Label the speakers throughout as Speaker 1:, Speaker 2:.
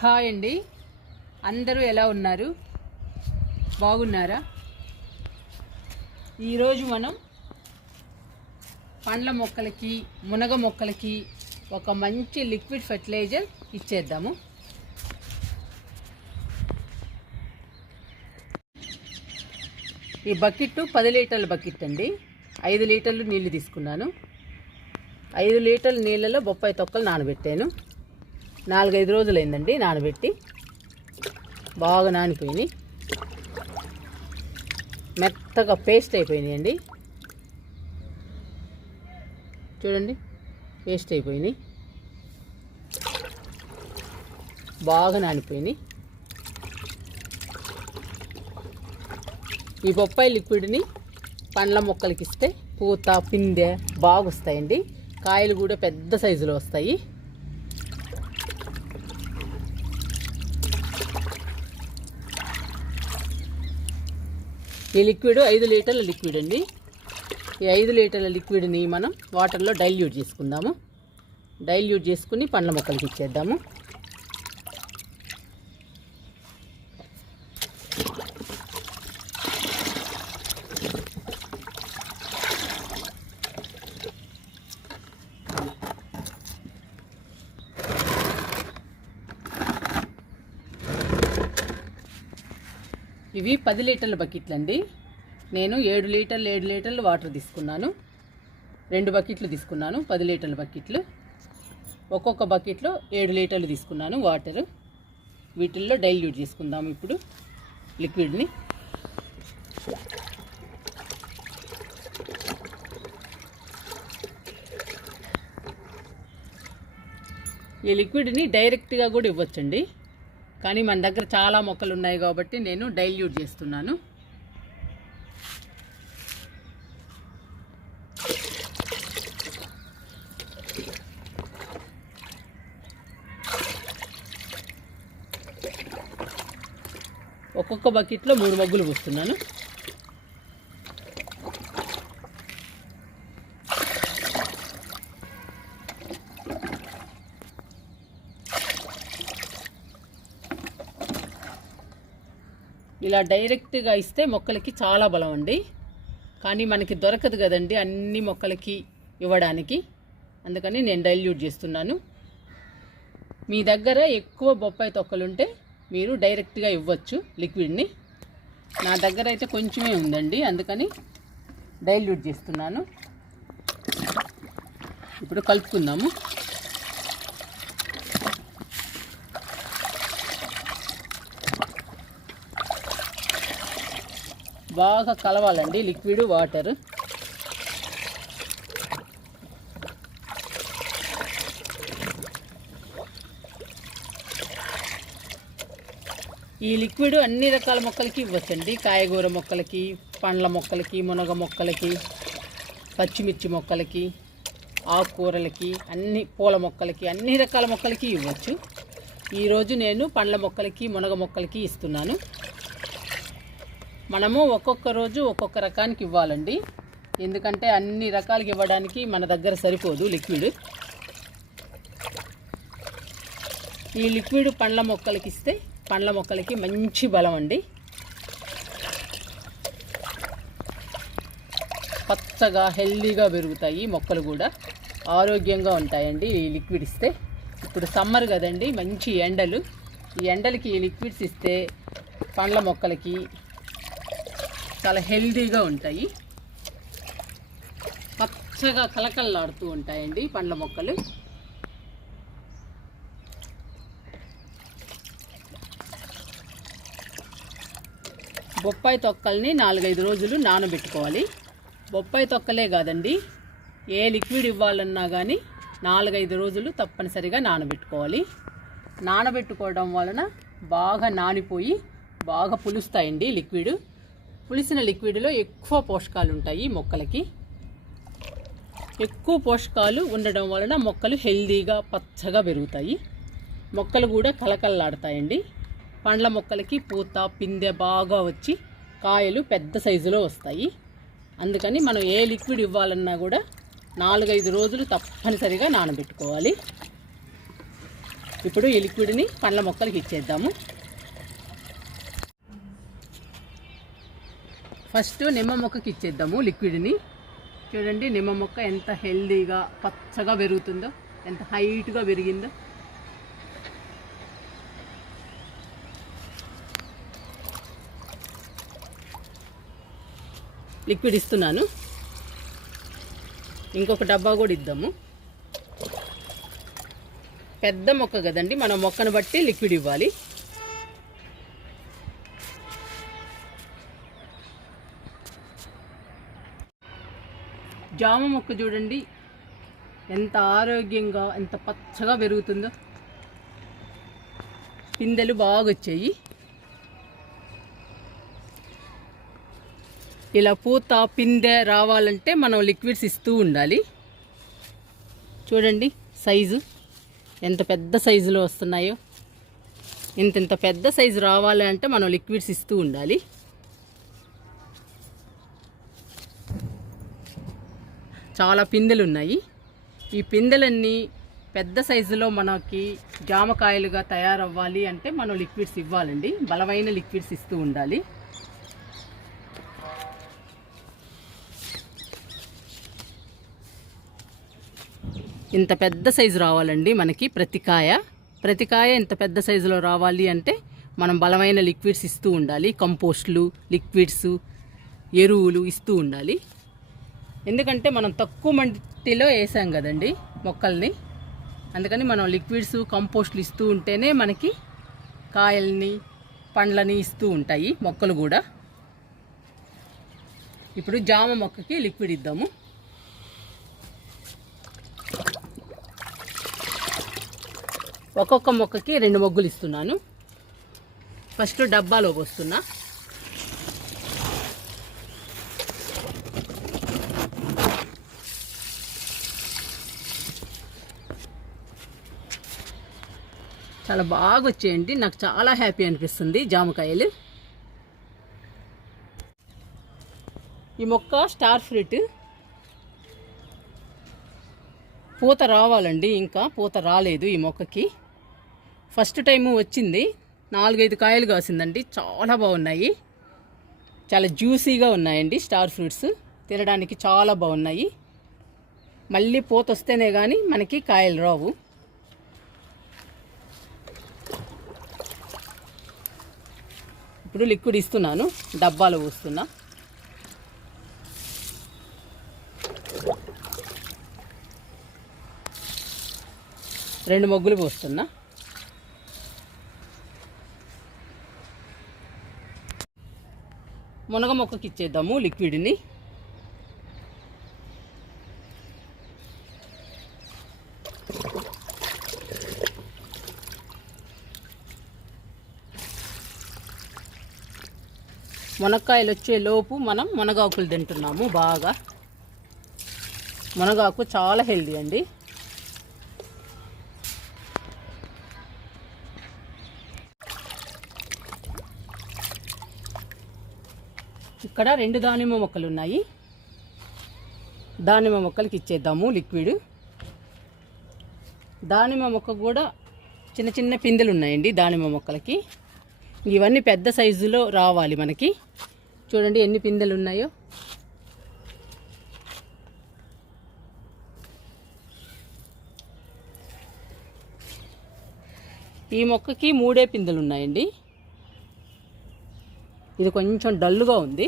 Speaker 1: Hi అండి. అందరూ ఎలా ఉన్నారు? బాగున్నారా? ఈరోజు మనం పండ్ల మొక్కలకి మునగ మొక్కలకి ఒక మంచి లిక్విడ్ ఫెర్టిలైజర్ ఇచ్చేద్దాము. ఈ బకెట్ పది లీటర్ల బకెట్ అండి. ఐదు లీటర్లు నీళ్ళు తీసుకున్నాను. ఐదు లీటర్ల నీళ్ళలో బొప్పాయి తొక్కలు నానబెట్టాను. నాలుగైదు రోజులు అయిందండి నానబెట్టి. బాగా నానిపోయినాయి. మెత్తగా పేస్ట్ అయిపోయినాయండి. చూడండి పేస్ట్ అయిపోయినాయి. బాగా నానిపోయినాయి. ఈ బొప్పాయి లిక్విడ్ని పండ్ల మొక్కలకి ఇస్తే పూత పిందె బాగా వస్తాయండి కాయలు కూడా పెద్ద సైజులో వస్తాయి. ఈ లిక్విడ్ ఐదు లీటర్ల లిక్విడ్ అండి. ఈ ఐదు లీటర్ల లిక్విడ్ని మనం వాటర్లో డైల్యూట్ చేసుకుందాము. డైల్యూట్ చేసుకుని పండ్ల మొక్కలకి ఇచ్చేద్దాము. ఇవి పది లీటర్ల బకెట్లు అండి. నేను ఏడు లీటర్లు ఏడు లీటర్లు వాటర్ తీసుకున్నాను. రెండు బకెట్లు తీసుకున్నాను పది లీటర్ల బకెట్లు. ఒక్కొక్క బకెట్లో ఏడు లీటర్లు తీసుకున్నాను వాటర్. వీటిల్లో డైల్యూట్ చేసుకుందాం ఇప్పుడు లిక్విడ్ని. ఈ లిక్విడ్ని డైరెక్ట్గా కూడా ఇవ్వచ్చండి. కానీ మన దగ్గర చాలా మొక్కలు ఉన్నాయి కాబట్టి నేను డైల్యూట్ చేస్తున్నాను. ఒక్కొక్క బకెట్లో మూడు మగ్గులు పోస్తున్నాను. ఇలా డైరెక్ట్గా ఇస్తే మొక్కలకి చాలా బలం అండి. కానీ మనకి దొరకదు కదండి అన్ని మొక్కలకి ఇవ్వడానికి. అందుకని నేను డైల్యూట్ చేస్తున్నాను. మీ దగ్గర ఎక్కువ బొప్పాయి తొక్కలుంటే మీరు డైరెక్ట్గా ఇవ్వచ్చు లిక్విడ్ని. నా దగ్గర అయితే కొంచెమే ఉందండి. అందుకని డైల్యూట్ చేస్తున్నాను. ఇప్పుడు కలుపుకుందాము. బాగా కలవాలండి లిక్విడ్ వాటర్. ఈ లిక్విడ్ అన్ని రకాల మొక్కలకి ఇవ్వచ్చండి. కాయగూర మొక్కలకి పండ్ల మొక్కలకి మునగ మొక్కలకి పచ్చిమిర్చి మొక్కలకి ఆకుకూరలకి అన్ని పూల మొక్కలకి అన్ని రకాల మొక్కలకి ఇవ్వచ్చు. ఈరోజు నేను పండ్ల మొక్కలకి మునగ మొక్కలకి ఇస్తున్నాను. మనము ఒక్కొక్క రోజు ఒక్కొక్క రకానికి ఇవ్వాలండి. ఎందుకంటే అన్ని రకాలకి ఇవ్వడానికి మన దగ్గర సరిపోదు లిక్విడ్. ఈ లిక్విడ్ పండ్ల మొక్కలకి ఇస్తే పండ్ల మొక్కలకి మంచి బలం అండి. పచ్చగా హెల్దీగా పెరుగుతాయి మొక్కలు కూడా. ఆరోగ్యంగా ఉంటాయండి ఈ లిక్విడ్ ఇస్తే. ఇప్పుడు సమ్మర్ కదండి మంచి ఎండలు. ఈ ఎండలకి ఈ లిక్విడ్స్ ఇస్తే పండ్ల మొక్కలకి చాలా హెల్దీగా ఉంటాయి. పచ్చగా కలకల్లాడుతూ ఉంటాయండి పండ్ల మొక్కలు. బొప్పాయి తొక్కల్ని నాలుగైదు రోజులు నానబెట్టుకోవాలి. బొప్పాయి తొక్కలే కాదండి ఏ లిక్విడ్ ఇవ్వాలన్నా కానీ నాలుగైదు రోజులు తప్పనిసరిగా నానబెట్టుకోవాలి. నానబెట్టుకోవడం వలన బాగా నానిపోయి బాగా పులుస్తాయండి లిక్విడ్. పులిసిన లిక్విడ్లో ఎక్కువ పోషకాలు ఉంటాయి మొక్కలకి. ఎక్కువ పోషకాలు ఉండడం వలన మొక్కలు హెల్దీగా పచ్చగా పెరుగుతాయి. మొక్కలు కూడా కలకల్లాడతాయండి పండ్ల మొక్కలకి పూత పిందె బాగా వచ్చి కాయలు పెద్ద సైజులో వస్తాయి. అందుకని మనం ఏ లిక్విడ్ ఇవ్వాలన్నా కూడా నాలుగైదు రోజులు తప్పనిసరిగా నానబెట్టుకోవాలి. ఇప్పుడు ఈ లిక్విడ్ని పండ్ల మొక్కలకి ఇచ్చేద్దాము. ఫస్ట్ నిమ్మ మొక్కకి ఇచ్చేద్దాము లిక్విడ్ని. చూడండి నిమ్మ మొక్క ఎంత హెల్దీగా పచ్చగా పెరుగుతుందో ఎంత హైట్గా పెరిగిందో. లిక్విడ్ ఇస్తున్నాను. ఇంకొక డబ్బా కూడా ఇద్దాము. పెద్ద మొక్క కదండి మన మొక్కను బట్టి లిక్విడ్ ఇవ్వాలి. జామ మొక్క చూడండి. ఎంత ఆరోగ్యంగా ఎంత పచ్చగా పెరుగుతుందో. పిందెలు బాగా వచ్చాయి ఇలా పూత పిందె రావాలంటే మనం లిక్విడ్స్ ఇస్తూ ఉండాలి. చూడండి సైజు. ఎంత పెద్ద సైజులో వస్తున్నాయో. ఇంత ఇంత పెద్ద సైజు రావాలి అంటే మనం లిక్విడ్స్ ఇస్తూ ఉండాలి. చాలా పిందెలు ఉన్నాయి ఈ పిందెలన్నీ పెద్ద సైజులో మనకి జామకాయలుగా తయారవ్వాలి అంటే మనం లిక్విడ్స్ ఇవ్వాలండి. బలమైన లిక్విడ్స్ ఇస్తూ ఉండాలి. ఇంత పెద్ద సైజు రావాలండి మనకి ప్రతికాయ ప్రతికాయ ఇంత పెద్ద సైజులో రావాలి అంటే మనం బలమైన లిక్విడ్స్ ఇస్తూ ఉండాలి. కంపోస్ట్లు లిక్విడ్స్ ఎరువులు ఇస్తూ ఉండాలి. ఎందుకంటే మనం తక్కువ మట్టిలో వేసాం కదండి మొక్కల్ని. అందుకని మనం లిక్విడ్స్ కంపోస్ట్లు ఇస్తూ ఉంటేనే మనకి కాయల్ని పండ్లని ఇస్తూ ఉంటాయి మొక్కలు కూడా. ఇప్పుడు జామ మొక్కకి లిక్విడ్ ఇద్దాము. ఒక్కొక్క మొక్కకి రెండు మొగ్గులు ఇస్తున్నాను. ఫస్ట్ డబ్బాలో పోస్తున్నా చాలా బాగా వచ్చేయండి నాకు చాలా హ్యాపీ అనిపిస్తుంది. జామకాయలు. ఈ మొక్క స్టార్ ఫ్రూట్. పూత రావాలండి ఇంకా. పూత రాలేదు ఈ మొక్కకి. ఫస్ట్ టైము వచ్చింది. నాలుగైదు కాయలు కాసిందండి. చాలా బాగున్నాయి. చాలా జ్యూసీగా ఉన్నాయండి స్టార్ ఫ్రూట్స్. తినడానికి చాలా బాగున్నాయి. మళ్ళీ పూత వస్తేనే కానీ మనకి కాయలు రావు. ఇప్పుడు లిక్విడ్ ఇస్తున్నాను. డబ్బాలు పోస్తున్నా. రెండు మొగ్గులు పోస్తున్నా. మునగ మొక్కకి ఇచ్చేద్దాము లిక్విడ్ని మునక్కాయలు వచ్చే లోపు మనం మునగాకులు తింటున్నాము బాగా. మునగాకు చాలా హెల్దీ అండి. ఇక్కడ రెండు దానిమ్మ మొక్కలు ఉన్నాయి దానిమ్మ మొక్కలకి ఇచ్చేద్దాము లిక్విడ్. దానిమ్మ మొక్క కూడా చిన్న చిన్న పిందెలు ఉన్నాయండి దానిమ్మ మొక్కలకి. ఇవన్నీ పెద్ద సైజులో రావాలి మనకి. చూడండి ఎన్ని పిందెలు ఉన్నాయో. ఈ మొక్కకి మూడే పిందెలు ఉన్నాయండి. ఇది కొంచెం డల్గా ఉంది.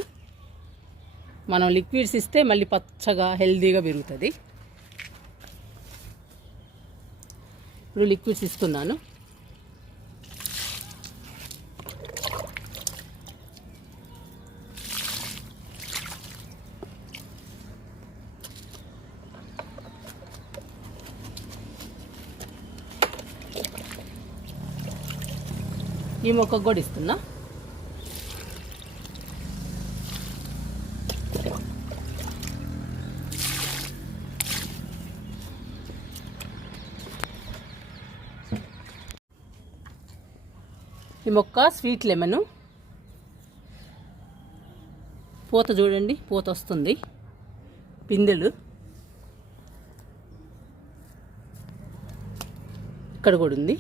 Speaker 1: మనం లిక్విడ్స్ ఇస్తే మళ్ళీ పచ్చగా హెల్దీగా పెరుగుతుంది. ఇప్పుడు లిక్విడ్స్ ఇస్తున్నాను. ఈ మొక్కకు కూడా ఇస్తున్నా. ఈ మొక్క స్వీట్ లెమన్. పూత చూడండి పూత వస్తుంది. పిందెలు. ఇక్కడ కూడా ఉంది.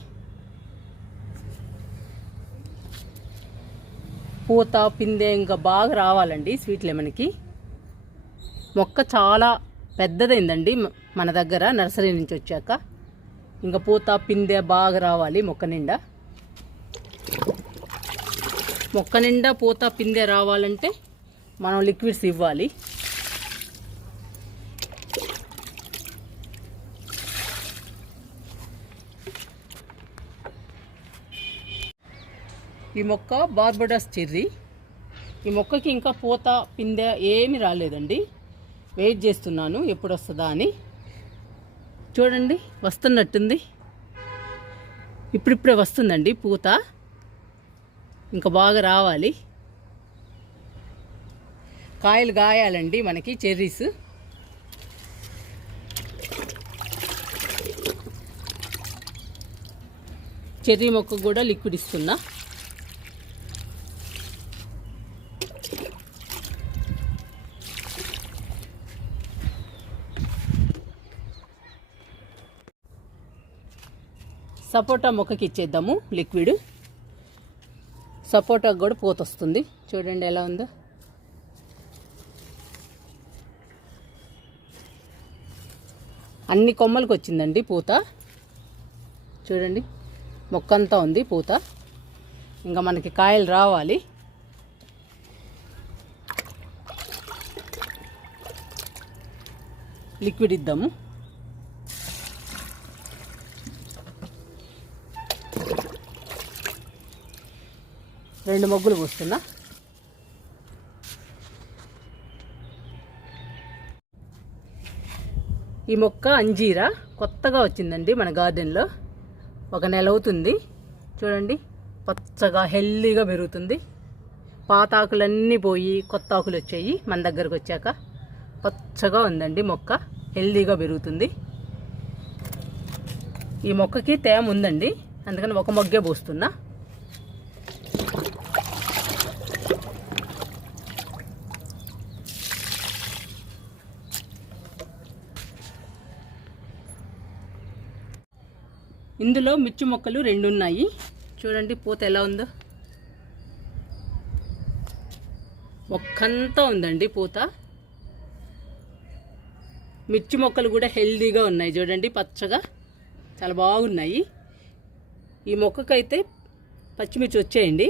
Speaker 1: పూత పిందె ఇంకా బాగా రావాలండి స్వీట్ లెమన్కి. మొక్క చాలా పెద్దదైందండి మన దగ్గర నర్సరీ నుంచి వచ్చాక. ఇంకా పూత పిందె బాగా రావాలి మొక్క నిండా. మొక్క నిండా పూత పిందె రావాలంటే మనం లిక్విడ్స్ ఇవ్వాలి. ఈ మొక్క బార్బడస్ చెర్రీ. ఈ మొక్కకి ఇంకా పూత పిందె ఏమి రాలేదండి. వెయిట్ చేస్తున్నాను ఎప్పుడు వస్తుందా అని. చూడండి వస్తున్నట్టుంది. ఇప్పుడిప్పుడే వస్తుందండి పూత. ఇంకా బాగా రావాలి. కాయలు గాయాలండి మనకి చెర్రీస్. చెర్రీ మొక్క కూడా లిక్విడ్ ఇస్తున్నా. సపోటా మొక్కకి ఇచ్చేద్దాము లిక్విడ్. సపోటా కూడా పూత వస్తుంది చూడండి ఎలా ఉందో. అన్ని కొమ్మలకు వచ్చిందండి పూత. చూడండి మొక్కంతా ఉంది పూత. ఇంకా మనకి కాయలు రావాలి. లిక్విడ్ ఇద్దాము. రెండు మొగ్గులు పోస్తున్నా. ఈ మొక్క అంజీరా కొత్తగా వచ్చిందండి మన గార్డెన్లో. ఒక నెల అవుతుంది. చూడండి పచ్చగా హెల్దీగా పెరుగుతుంది. పాత ఆకులన్నీ పోయి కొత్త ఆకులు వచ్చాయి మన దగ్గరకు వచ్చాక. పచ్చగా ఉందండి మొక్క హెల్దీగా పెరుగుతుంది. ఈ మొక్కకి తేమ ఉందండి అందుకని ఒక మొగ్గే పోస్తున్నా. ఇందులో మిర్చి మొక్కలు రెండు ఉన్నాయి చూడండి పూత ఎలా ఉందో. మొక్కంతా ఉందండి పూత. మిర్చి మొక్కలు కూడా హెల్దీగా ఉన్నాయి చూడండి పచ్చగా. చాలా బాగున్నాయి. ఈ మొక్కకైతే పచ్చిమిర్చి వచ్చేయండి.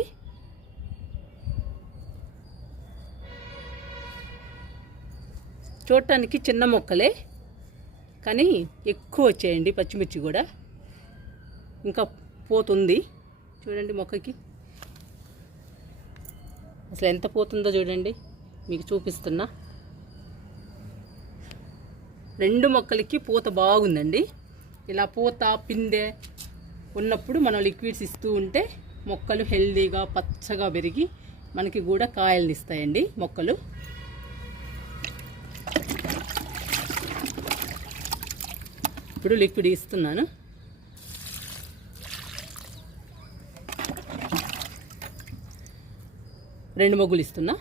Speaker 1: చూడటానికి చిన్న మొక్కలే కానీ ఎక్కువ వచ్చాయండి పచ్చిమిర్చి కూడా. ఇంకా పోతుంది. చూడండి మొక్కకి. అసలు ఎంత పోతుందో చూడండి. మీకు చూపిస్తున్నా. రెండు మొక్కలకి పూత బాగుందండి. ఇలా పూత పిందె ఉన్నప్పుడు మనం లిక్విడ్స్ ఇస్తూ ఉంటే మొక్కలు హెల్దీగా పచ్చగా పెరిగి మనకి కూడా కాయలు ఇస్తాయండి మొక్కలు. ఇప్పుడు లిక్విడ్ ఇస్తున్నాను. రెండు మొగ్గులు ఇస్తున్నా.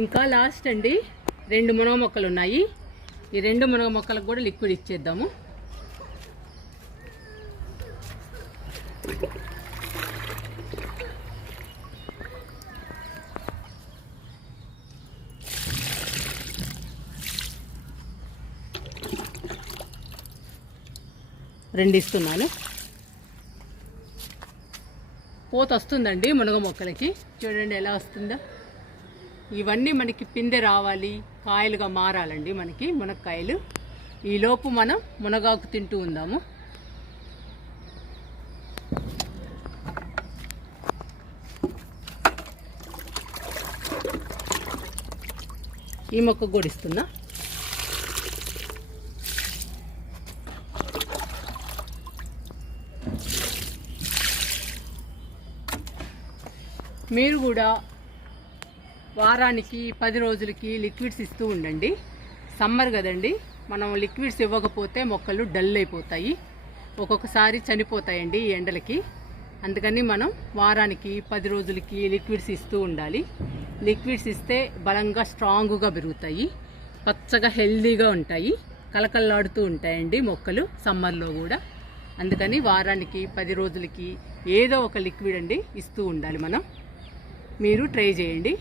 Speaker 1: ఇంకా లాస్ట్ అండి రెండు మునగ మొక్కలు ఉన్నాయి. ఈ రెండు మునగ మొక్కలకు కూడా లిక్విడ్ ఇచ్చేద్దాము. రెండు ఇస్తున్నాను పూత వస్తుందండి మునగ మొక్కలకి. చూడండి ఎలా వస్తుందో. ఇవన్నీ మనకి పిందె రావాలి కాయలుగా మారాలండి మనకి మునక్కాయలు. ఈలోపు మనం మునగాకు తింటూ ఉందాము. ఈ మొక్క కూడా ఇస్తున్నా. మీరు కూడా వారానికి పది రోజులకి లిక్విడ్స్ ఇస్తూ ఉండండి. సమ్మర్ కదండి మనం లిక్విడ్స్ ఇవ్వకపోతే మొక్కలు డల్ అయిపోతాయి. ఒక్కొక్కసారి చనిపోతాయండి ఈ ఎండలకి. అందుకని మనం వారానికి పది రోజులకి లిక్విడ్స్ ఇస్తూ ఉండాలి. లిక్విడ్స్ ఇస్తే బలంగా స్ట్రాంగ్గా పెరుగుతాయి పచ్చగా హెల్దీగా ఉంటాయి కలకల్లాడుతూ ఉంటాయండి మొక్కలు సమ్మర్లో కూడా. అందుకని వారానికి పది రోజులకి ఏదో ఒక లిక్విడ్ అండి ఇస్తూ ఉండాలి మనం. మీరు ట్రై చేయండి.